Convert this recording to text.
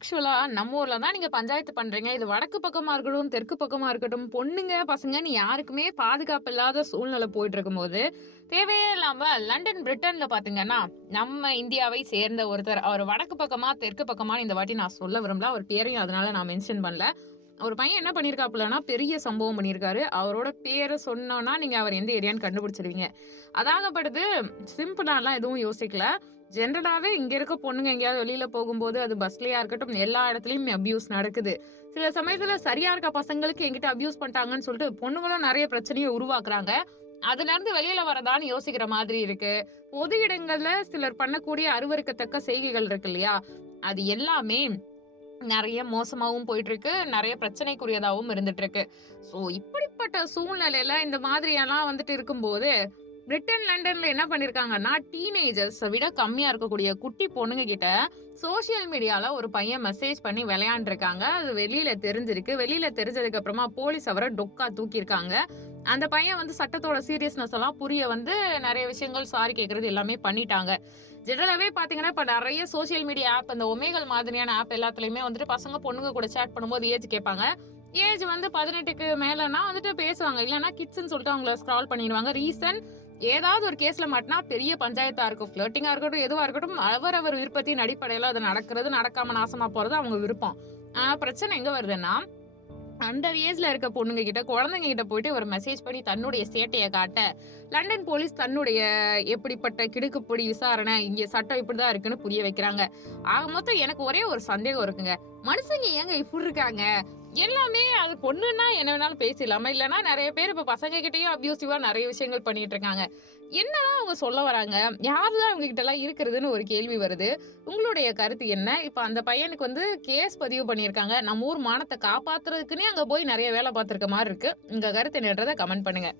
ஆக்சுவலா நம்ம ஊர்ல தான் நீங்க பஞ்சாயத்து பண்றீங்க. இது வடக்கு பக்கமா இருக்கட்டும் தெற்கு பக்கமா இருக்கட்டும் பொண்ணுங்க பசங்க நீ யாருக்குமே பாதுகாப்பு இல்லாத சூழ்நிலை போயிட்டு இருக்கும்போது தேவையே இல்லாம லண்டன் பிரிட்டன்ல பாத்தீங்கன்னா நம்ம இந்தியாவை சேர்ந்த ஒருத்தர். அவர் வடக்கு பக்கமா தெற்கு பக்கமான்னு இந்த வாட்டி நான் சொல்ல விரும்பல. அவர் பேரையும் அதனால நான் மென்ஷன் பண்ணல. ஒரு பையன் என்ன பண்ணியிருக்காப்புலன்னா பெரிய சம்பவம் பண்ணியிருக்காரு அவரோட பேரை சொன்னோன்னா நீங்கள் அவர் எந்த ஏரியான்னு கண்டுபிடிச்சிருவீங்க. அதாகப்படுது சிம்பிளாலாம் எதுவும் யோசிக்கல. ஜென்ரலாகவே இங்கே இருக்க பொண்ணுங்க எங்கேயாவது வெளியில் போகும்போது அது பஸ்லேயா இருக்கட்டும் எல்லா இடத்துலையும் அப்யூஸ் நடக்குது. சில சமயத்தில் சரியா இருக்க பசங்களுக்கு எங்கிட்ட அப்யூஸ் பண்ணிட்டாங்கன்னு சொல்லிட்டு பொண்ணுங்களும் நிறைய பிரச்சனையை உருவாக்குறாங்க. அதுல இருந்து வெளியில வரதான்னு யோசிக்கிற மாதிரி இருக்கு. பொது இடங்கள்ல சிலர் பண்ணக்கூடிய அருவருக்கத்தக்க செய்கைகள் இருக்கு இல்லையா? அது எல்லாமே நிறைய மோசமாகவும் போயிட்டுருக்கு. நிறைய பிரச்சனைக்குரியதாகவும் இருந்துட்டுருக்கு. ஸோ இப்படிப்பட்ட சூழ்நிலையில இந்த மாதிரியெல்லாம் வந்துட்டு இருக்கும்போது பிரிட்டன் லண்டன்ல என்ன பண்ணிருக்காங்கன்னா டீனேஜர்ஸை விட கம்மியா இருக்கக்கூடிய குட்டி பொண்ணுங்க கிட்ட சோஷியல் மீடியால ஒரு பையன் மெசேஜ் பண்ணி விளையாண்டுருக்காங்க. அது வெளியில தெரிஞ்சிருக்கு. வெளியில தெரிஞ்சதுக்கு அப்புறமா போலீஸ் அவரை டொக்கா தூக்கியிருக்காங்க. அந்த பையன் வந்து சட்டத்தோட சீரியஸ்னஸ் எல்லாம் புரிய வந்து நிறைய விஷயங்கள் சாரி கேட்கறது எல்லாமே பண்ணிட்டாங்க. ஜெனரலாவே பார்த்தீங்கன்னா இப்போ நிறைய சோஷியல் மீடியா ஆப் இந்த ஒமேகல் மாதிரியான ஆப் எல்லாத்துலேயுமே வந்துட்டு பசங்க பொண்ணுங்க கூட சேட் பண்ணும்போது ஏஜ் கேட்பாங்க. ஏஜ் வந்து பதினெட்டுக்கு மேலனா வந்துட்டு பேசுவாங்க. இல்லைன்னா கிட்ஸ்ன்னு சொல்லிட்டு அவங்கள ஸ்க்ரால் பண்ணிடுவாங்க. ரீசன் ஏதாவது ஒரு கேஸ்ல மாட்டினா பெரிய பஞ்சாயத்தா இருக்கும். ஃபிளர்ட்டிங்கா இருக்கட்டும் எதுவா இருக்கட்டும் அவரவர் விருப்பத்தின் அடிப்படையில் அது நடக்கிறது நடக்காம நாசமா போறது அவங்க விருப்பம். ஆனா பிரச்சனை எங்க வருதுன்னா அண்டர் ஏஜ்ல இருக்க பொண்ணுங்க கிட்ட குழந்தைங்க கிட்ட போயிட்டு ஒரு மெசேஜ் பண்ணி தன்னுடைய சேட்டையை காட்ட. லண்டன் போலீஸ் தன்னுடைய எப்படிப்பட்ட கிடுக்குப்பொடி விசாரணை இங்க சட்டம் இப்படிதான் இருக்குன்னு புரிய வைக்கிறாங்க. ஆக மொத்தம் எனக்கு ஒரே ஒரு சந்தேகம் இருக்குங்க. மனுஷங்க ஏங்க இப்படி இருக்காங்க? எல்லாமே அது பொண்ணுன்னா என்ன வேணாலும் பேசிடலாமா. இல்லைன்னா நிறைய பேர் இப்போ பசங்க கிட்டேயும் அபியூசிவா நிறைய விஷயங்கள் பண்ணிட்டு இருக்காங்க. என்னதான் அவங்க சொல்ல வராங்க? யாருதான் அவங்க கிட்ட எல்லாம் இருக்கிறதுன்னு ஒரு கேள்வி வருது. உங்களுடைய கருத்து என்ன? இப்போ அந்த பையனுக்கு வந்து கேஸ் பதிவு பண்ணியிருக்காங்க. நம்ம ஊர் மானத்தை காப்பாத்துறதுக்குன்னே அங்கே போய் நிறைய வேலை பார்த்துருக்க மாதிரி இருக்கு. உங்க கருத்து என்னன்றதை கமெண்ட் பண்ணுங்க.